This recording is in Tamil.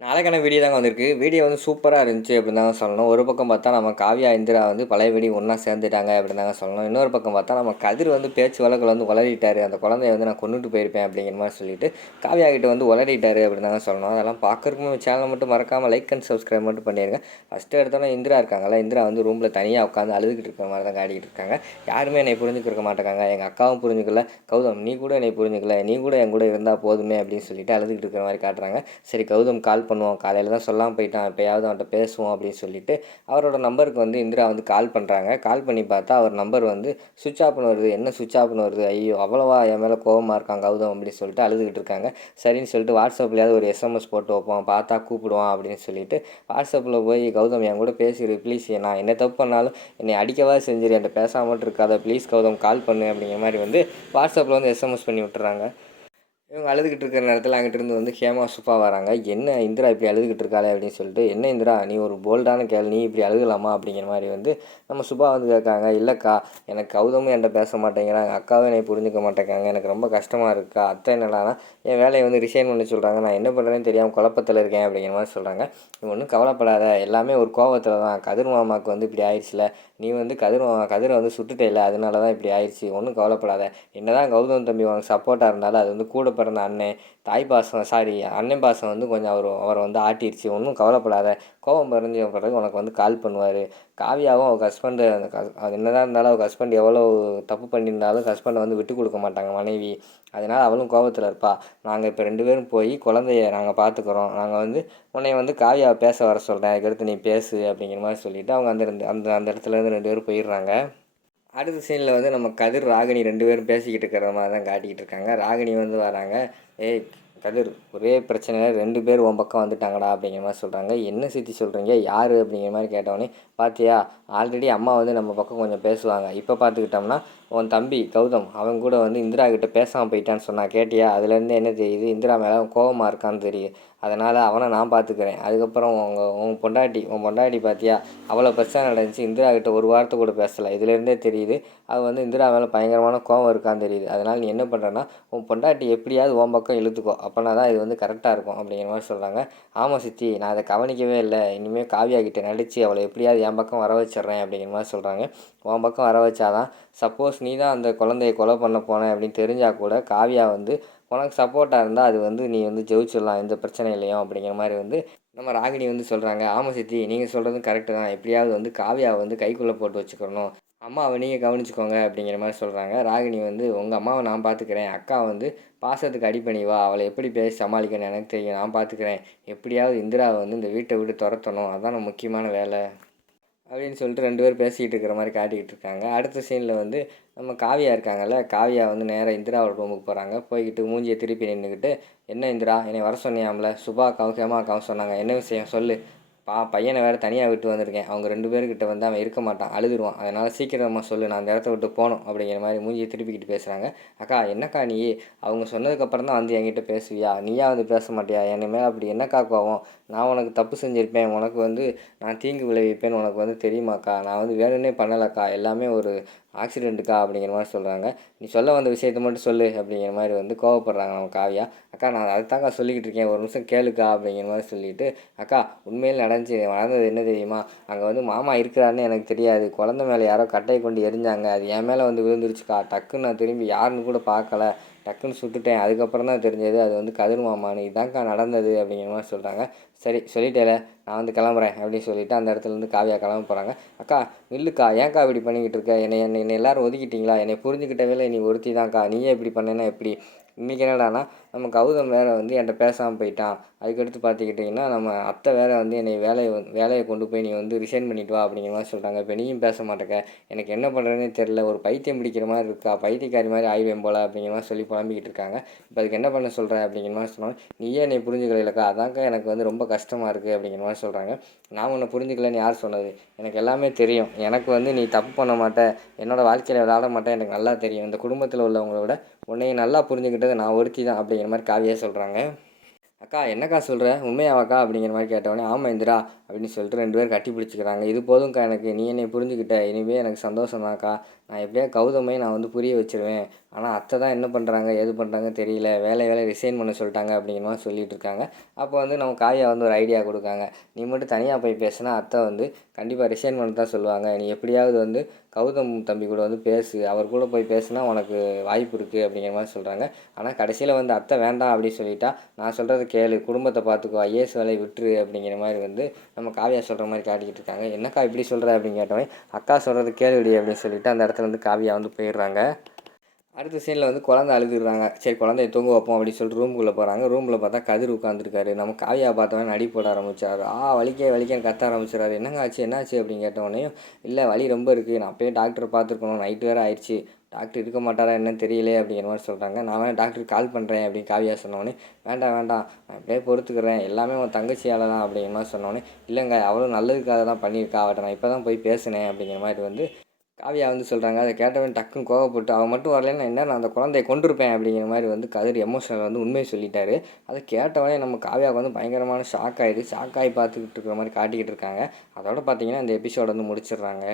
நாளைக்கான வீடியோ தாங்க வந்திருக்கு. வீடியோ வந்து சூப்பராக இருந்துச்சு அப்படின்னு தாங்க சொல்லணும். ஒரு பக்கம் பார்த்தா நம்ம காவ்யா, இந்திரா வந்து பழையபடி ஒன்றா சேர்ந்துட்டாங்க அப்படின்னு தாங்க சொல்லணும். இன்னொரு பக்கம் பார்த்தா நம்ம கதிர் வந்து பேச்சு வழக்கில் வந்து உளறிட்டாரு. அந்த குழந்தைய வந்து நான் கொண்டுட்டு போயிருப்பேன் அப்படிங்கிற மாதிரி சொல்லிட்டு காவ்யா கிட்ட வந்து உளறிட்டாரு அப்படின்னு தாங்க சொல்லணும். அதெல்லாம் பார்க்குறதுக்கு சேனலை மட்டும் மறக்காமல் லைக் அண்ட் சப்ஸ்கிரைப் மட்டும் பண்ணிடுங்க. ஃபஸ்ட்டு எடுத்தோன்னே இந்திரா இருக்காங்கல்ல, இந்திரா வந்து ரூமில் தனியாக உட்காந்து அழுதுகிட்டு இருக்கிற மாதிரி தான் காட்டிக்கிட்டு இருக்காங்க. யாருமே என்னை புரிஞ்சுக்கிருக்க மாட்டேங்காங்க. எங்கள் அக்காவும் புரிஞ்சுக்கல, கௌதம் நீ கூட என்னை புரிஞ்சுக்கல, நீ கூட என் கூட இருந்தால் போதுமே அப்படின்னு சொல்லிட்டு அழுதுகிட்டு இருக்கிற மாதிரி காட்டுறாங்க. சரி கௌதம் கால் பண்ணுவோம், காலையில் தான் சொல்லாமல் போயிட்டான், எப்போயாவது அவன்கிட்ட பேசுவோம் அப்படின்னு சொல்லிட்டு அவரோட நம்பருக்கு வந்து இந்திரா வந்து கால் பண்ணுறாங்க. கால் பண்ணி பார்த்தா அவர் நம்பர் வந்து சுவிட்ச் ஆஃப்னு வருது. என்ன சுவிட்ச் ஆஃப்னு வருது, ஐயோ அவ்வளோவா என் மேலே கோவமாக இருக்கான் கௌதம் அப்படின்னு சொல்லிட்டு அழுதுகிட்டு இருக்காங்க. சரின்னு சொல்லிட்டு வாட்ஸ்அப்லையாவது ஒரு எஸ்எம்எஸ் போட்டு வைப்போம், பார்த்தா கூப்பிடுவான் அப்படின்னு சொல்லிட்டு வாட்ஸ்அப்பில் போய் கௌதம் என் கூட பேசிடு ப்ளீஸ், நான் என்ன தப்பு பண்ணாலும் என்னை அடிக்கவா செஞ்சிரு, என்கிட்ட பேசாமல் மட்டும் இருக்காத ப்ளீஸ் கௌதம் கால் பண்ணு அப்படிங்கிற மாதிரி வந்து வாட்ஸ்அப்பில் வந்து எஸ்எம்எஸ் பண்ணி விட்டுறாங்க. இவங்க அழுதுகிட்டு இருக்கிற நேரத்தில் அங்கிட்டிருந்து வந்து ஹேமா சுப்பா வராங்க. என்ன இந்திரா இப்படி அழுதுகிட்டு இருக்காளே அப்படின்னு சொல்லிட்டு, என்ன இந்திரா நீ ஒரு போல்டான கேள், நீ இப்படி அழுகலாமா அப்படிங்கிற மாதிரி வந்து நம்ம சுப்பா வந்து கேட்காங்க. இல்லைக்கா, எனக்கு கௌதமும் என்கிட்ட பேச மாட்டேங்கிறாங்க, அக்காவும் என்னை புரிஞ்சுக்க மாட்டேங்காங்க, எனக்கு ரொம்ப கஷ்டமாக இருக்கா. அத்தை என்னடானா என் வேலையை வந்து ரிசைன் பண்ண சொல்கிறாங்க, நான் என்ன பண்ணுறேன்னு தெரியாமல் குழப்பத்தில் இருக்கேன் அப்படிங்கிற மாதிரி சொல்கிறாங்க. நீ ஒன்றும் கவலைப்படாத, எல்லாமே ஒரு கோவத்தில் தான். கதிர் மாமாவுக்கு வந்து இப்படி ஆயிடுச்சுல, நீ வந்து கதிரை வந்து சுட்டுட்டே இல்லை, அதனால தான் இப்படி ஆயிடுச்சு, ஒன்றும் கவலைப்படாத. என்னதான் கௌதம் தம்பி உனக்கு சப்போர்ட்டாக இருந்தாலும் அது வந்து கூட பிறந்த அண்ணன், தாய் பாசம் அண்ணன் பாசம் வந்து கொஞ்சம் அவரை வந்து ஆட்டிடுச்சு, ஒன்றும் கவலைப்படாத. கோபம் பறிஞ்ச பிறகு உனக்கு வந்து கால் பண்ணுவார். காவியாவும் அவங்க ஹஸ்பண்டு அது என்னதான் இருந்தாலும் அவங்க ஹஸ்பண்ட் எவ்வளோ தப்பு பண்ணியிருந்தாலும் ஹஸ்பண்டை வந்து விட்டு கொடுக்க மாட்டாங்க மனைவி. அதனால் அவளும் கோபத்தில் இருப்பா. நாங்கள் இப்போ 2 பேரும் போய் குழந்தைய நாங்கள் பார்த்துக்குறோம், நாங்கள் வந்து உன்னை வந்து காவியாவை பேச வர சொல்கிறேன், அதுக்கடுத்து நீ பேசு அப்படிங்கிற மாதிரி சொல்லிவிட்டு அவங்க அந்த இடத்துலேருந்து 2 பேரும் போயிடுறாங்க. அடுத்த சீனில் வந்து நம்ம கதிர் ராகினி 2 பேரும் பேசிக்கிட்டு இருக்கிற மாதிரி தான் காட்டிக்கிட்டு இருக்காங்க. ராகினி வந்து வராங்க. ஏய் கதிர், ஒரே பிரச்சனையில் 2 பேர் உன் பக்கம் வந்துட்டாங்கடா அப்படிங்கிற மாதிரி சொல்கிறாங்க. என்ன சித்தி சொல்கிறீங்க, யார் அப்படிங்கிற மாதிரி கேட்டவொடனே, பார்த்தியா ஆல்ரெடி அம்மா வந்து நம்ம பக்கம் கொஞ்சம் பேசுவாங்க, இப்போ பார்த்துக்கிட்டோம்னா உன் தம்பி கௌதம் அவன் கூட வந்து இந்திரா கிட்ட பேசாமல் போயிட்டான்னு சொன்னா கேட்டியா, அதுலேருந்து என்ன தெரியுது, இந்திரா மேலே கோவமாக இருக்கான்னு தெரியுது, அதனால் அவனை நான் பார்த்துக்கிறேன். அதுக்கப்புறம் உன் பொண்டாட்டி பார்த்தியா, அவ்வளோ பிரச்சனை நடந்துச்சு, இந்திரா கிட்ட ஒரு வார்த்தை கூட பேசலை, இதுலேருந்தே தெரியுது அது வந்து இந்திரா மேலே பயங்கரமான கோவம் இருக்கான்னு தெரியுது. அதனால் நீ என்ன பண்ணுறன்னா உன் பொண்டாட்டி எப்படியாவது உன் பக்கம் இழுத்துக்கோ, அப்போனா தான் இது வந்து கரெக்டாக இருக்கும் அப்படிங்கிற மாதிரி சொல்கிறாங்க. ஆமாம் சித்தி, நான் அதை கவனிக்கவே இல்லை, இனிமேல் காவியா கிட்டே நடித்து அவளை எப்படியாவது என் பக்கம் வர வச்சிட்றேன் அப்படிங்கிற மாதிரி சொல்கிறாங்க. உன் பக்கம் வர வச்சாதான், சப்போஸ் நீ தான் அந்த குழந்தைய கொலை பண்ண போன அப்படின்னு தெரிஞ்சால் கூட காவியா வந்து உனக்கு சப்போர்ட்டாக இருந்தால் அது வந்து நீ வந்து ஜெயிச்சிடலாம் எந்த பிரச்சனையிலையும் அப்படிங்கிற மாதிரி வந்து நம்ம ராகினி வந்து சொல்கிறாங்க. ஆமாம் சித்தி, நீங்கள் சொல்கிறதும் கரெக்டு தான், எப்படியாவது வந்து காவியாவை வந்து கைக்குள்ளே போட்டு வச்சுக்கணும், அம்மாவை நீங்கள் கவனிச்சிக்கோங்க அப்படிங்கிற மாதிரி சொல்கிறாங்க. ராகினி வந்து உங்கள் அம்மாவை நான் பார்த்துக்கிறேன், அக்கா வந்து பாசத்துக்கு அடிப்பணிவா, அவளை எப்படி பேசி சமாளிக்கணும்னு எனக்கு தெரியும், நான் பார்த்துக்கிறேன், எப்படியாவது இந்திராவை வந்து இந்த வீட்டை விட்டு துரத்தணும், அதுதான் நம்ம முக்கியமான வேலை அப்படின்னு சொல்லிட்டு 2 பேரும் பேசிக்கிட்டு இருக்கிற மாதிரி காட்டிக்கிட்டு இருக்காங்க. அடுத்த சீனில் வந்து நம்ம காவியா இருக்காங்கல்ல, காவியா வந்து நேராக இந்திராவோட ரூமுக்கு போகிறாங்க. போய்கிட்டு மூஞ்சியை திருப்பி நின்றுக்கிட்டு, என்ன இந்திரா என்னை வர சொன்னியாம்ல, சுபாக்காவும் ஹேமாக்காவும் சொன்னாங்க, என்ன விஷயம் சொல்லு, பையனை வேறு தனியாக விட்டு வந்திருக்கேன், அவங்க 2 பேர்கிட்ட வந்து அவன் இருக்க மாட்டான், அழுதுருவான், அதனால் சீக்கிரமாக சொல்லு, நான் அந்த இடத்த விட்டு போகணும் அப்படிங்கிற மாதிரி மூஞ்சியை திருப்பிக்கிட்டு பேசுகிறாங்க. அக்கா என்னக்கா நீ, அவங்க சொன்னதுக்கப்புறம் தான் வந்து என்கிட்ட பேசுவியா, நீயா வந்து பேச மாட்டியா, என்னை மேலே அப்படி என்னக்கா கோவம், நான் உனக்கு தப்பு செஞ்சுருப்பேன், உனக்கு வந்து நான் தீங்கு விளைவிப்பேன்னு உனக்கு வந்து தெரியுமாக்கா, நான் வந்து வேணும்னே பண்ணலைக்கா, எல்லாமே ஒரு ஆக்சிடெண்ட்டுக்கா அப்படிங்கிற மாதிரி சொல்கிறாங்க. நீ சொல்ல வந்த விஷயத்தை மட்டும் சொல்லு அப்படிங்கிற மாதிரி வந்து கோவப்படுறாங்க நம்ம காவியா. அக்கா நான் அதுதான்க்கா சொல்லிக்கிட்டு இருக்கேன், ஒரு நிமிஷம் கேளுக்கா அப்படிங்கிற மாதிரி சொல்லிவிட்டு, அக்கா உண்மையில் நடந்தது என்ன தெரியுமா, அங்கே வந்து மாமா இருக்கிறாருன்னு எனக்கு தெரியாது, குழந்த மேலே யாரோ கட்டையை கொண்டு எரிஞ்சாங்க, அது என் மேலே வந்து விழுந்துருச்சுக்கா, டக்குன்னு நான் திரும்பி யாருன்னு கூட பார்க்கல, டக்குன்னு சுட்டுட்டேன், அதுக்கப்புறம் தான் தெரிஞ்சது அது வந்து கதிர் மாமான்னு, இதான்க்கா நடந்தது அப்படிங்கிற மாதிரி சொல்கிறாங்க. சரி சொல்லிட்டேல, நான் வந்து கிளம்புறேன் அப்படின்னு சொல்லிவிட்டு அந்த இடத்துலேருந்து காவியா கிளம்ப போகிறாங்க. அக்கா நில்லுக்கா, ஏன்க்கா இப்படி பண்ணிக்கிட்டு இருக்க, என்னை எல்லோரும் ஒதுக்கிட்டீங்களா, என்னை புரிஞ்சுக்கிட்டவே நீ ஒருத்தி தான்க்கா, நீயே இப்படி பண்ணேன்னா எப்படி, இன்றைக்கி என்னடானா நம்ம கௌதம் வேறு வந்து என்கிட்ட பேசாமல் போயிட்டான், அதுக்கடுத்து பார்த்துக்கிட்டிங்கன்னா நம்ம அத்தை வேறு வந்து என்னை வேலையை கொண்டு போய் நீ வந்து ரிசைன் பண்ணிட்டு வா அப்படிங்கிற மாதிரி சொல்கிறாங்க. இப்போ நீயும் பேச மாட்டேக்க, எனக்கு என்ன பண்ணுறதுனே தெரில, ஒரு பைத்தியம் பிடிக்கிற மாதிரி இருக்கா, பைத்தியக்காரி மாதிரி ஆயிடுவேன் போல் அப்படிங்கிற மாதிரி சொல்லி புலம்பிக்கிட்டு இருக்காங்க. இப்போ அதுக்கு என்ன பண்ண சொல்கிற அப்படிங்கிற மாதிரி சொன்னாங்க. நீயே என்னை புரிஞ்சுக்கலக்கா, அதான்க்கா எனக்கு வந்து ரொம்ப கஷ்டமாக இருக்குது அப்படிங்கிற மாதிரி சொல்கிறாங்க. நான் உன்னை புரிஞ்சுக்கலன்னு யார் சொன்னது, எனக்கு எல்லாமே தெரியும், எனக்கு வந்து நீ தப்பு பண்ண மாட்டேன், என்னோடய வாழ்க்கையில் விளையாட மாட்டேன், எனக்கு நல்லா தெரியும், இந்த குடும்பத்தில் உள்ளவங்கள விட உன்னைய நல்லா புரிஞ்சுக்கிட்டது நான் ஒருத்தி தான் அப்படிங்கிற மாதிரி காவியா சொல்கிறாங்க. அக்கா என்னக்கா சொல்கிற, உண்மையாவாக்கா அப்படிங்கிற மாதிரி கேட்டவொடனே, ஆமாம் இந்திரா அப்படின்னு சொல்லிட்டு 2 பேரும் கட்டி பிடிச்சிக்கிறாங்க. இது போதும்க்கா எனக்கு, நீ என்னை புரிஞ்சுக்கிட்ட, இனிமேல் எனக்கு சந்தோஷம் தான்க்கா, நான் எப்படியா கௌதமையும் நான் வந்து புரிய வச்சுருவேன். ஆனால் அத்தை தான் என்ன பண்ணுறாங்க ஏது பண்ணுறாங்க தெரியல. வேலையை ரிசைன் பண்ண சொல்லிட்டாங்க அப்படிங்கிற மாதிரி சொல்லிகிட்டு இருக்காங்க. அப்போ வந்து நம்ம காவியா வந்து ஒரு ஐடியா கொடுக்காங்க. நீ மட்டும் தனியாக போய் பேசுனா அத்தை வந்து கண்டிப்பாக ரிசைன் பண்ண தான் சொல்லுவாங்க. நீ எப்படியாவது வந்து கௌதம் தம்பி கூட வந்து பேசு. அவர் கூட போய் பேசுனா உனக்கு வாய்ப்பு இருக்குது அப்படிங்கிற மாதிரி சொல்கிறாங்க. ஆனால் கடைசியில் வந்து அத்தை வேண்டாம் அப்படின்னு சொல்லிட்டா, நான் சொல்கிறத கேளு, குடும்பத்தை பார்த்துக்கோ, ஐஏஎஸ் வேலையை விட்டுரு அப்படிங்கிற மாதிரி வந்து நம்ம காவியா சொல்கிற மாதிரி காட்டிக்கிட்டு இருக்காங்க. என்னக்கா இப்படி சொல்கிற அப்படின்னு கேட்டவொடனே, அக்கா சொல்கிறது கேளுடி அப்படின்னு சொல்லிட்டு அந்த இடத்துல வந்து காவியா வந்து போயிடுறாங்க. அடுத்த சீனில் வந்து குழந்தை அழுதுறாங்க. சரி குழந்தைய தூங்க வைப்போம் அப்படின்னு சொல்லிட்டு ரூமுக்குள்ளே போகிறாங்க. ரூமில் பார்த்தா கதிர் உட்காந்துருக்காரு. நம்ம காவியா பார்த்தவொடனே நடி போட ஆரம்பிச்சாரு. வலிக்கேன்னு கத்த ஆரம்பிச்சிடாரு. என்னங்க ஆச்சு என்னாச்சு அப்படின்னு கேட்டவொடனேயும், இல்லை வலி ரொம்ப இருக்குது, நான் அப்பயே டாக்டரை பார்த்துருக்கணும், நைட்டு வேறு ஆயிடுச்சு, டாக்டர் இருக்க மாட்டாரா என்னன்னு தெரியல அப்படிங்கிற மாதிரி சொல்கிறாங்க. நான் வேணா டாக்டருக்கு கால் பண்ணுறேன் அப்படின்னு காவியா சொன்னோடனே, வேண்டாம் நான் அப்படியே பொறுத்துக்கிறேன், எல்லாமே உன் தங்கச்சியால் தான் அப்படிங்கிற மாதிரி சொன்னோடனே, இல்லைங்க அவளும் நல்லதுக்காக தான் பண்ணியிருக்கா, அவட்ட நான் இப்போ தான் போய் பேசினேன் அப்படிங்கிற மாதிரி வந்து காவியா வந்து சொல்கிறாங்க. அதை கேட்டவன் டக்குன்னு கோவப்பட்டு, அவன் மட்டும் வரலைன்னா என்ன நான் அந்த குழந்தைய கொன்றுருப்பேன் அப்படிங்கிற மாதிரி வந்து கதிர் எமோஷனல் வந்து உண்மையை சொல்லிட்டாரு. அதை கேட்டவனே நம்ம காவியாவுக்கு வந்து பயங்கரமான ஷாக் ஆகி பார்த்துக்கிட்டு இருக்கிற மாதிரி காட்டிக்கிட்டு இருக்காங்க. அதோட பார்த்தீங்கன்னா இந்த எபிசோட வந்து முடிச்சிடுறாங்க.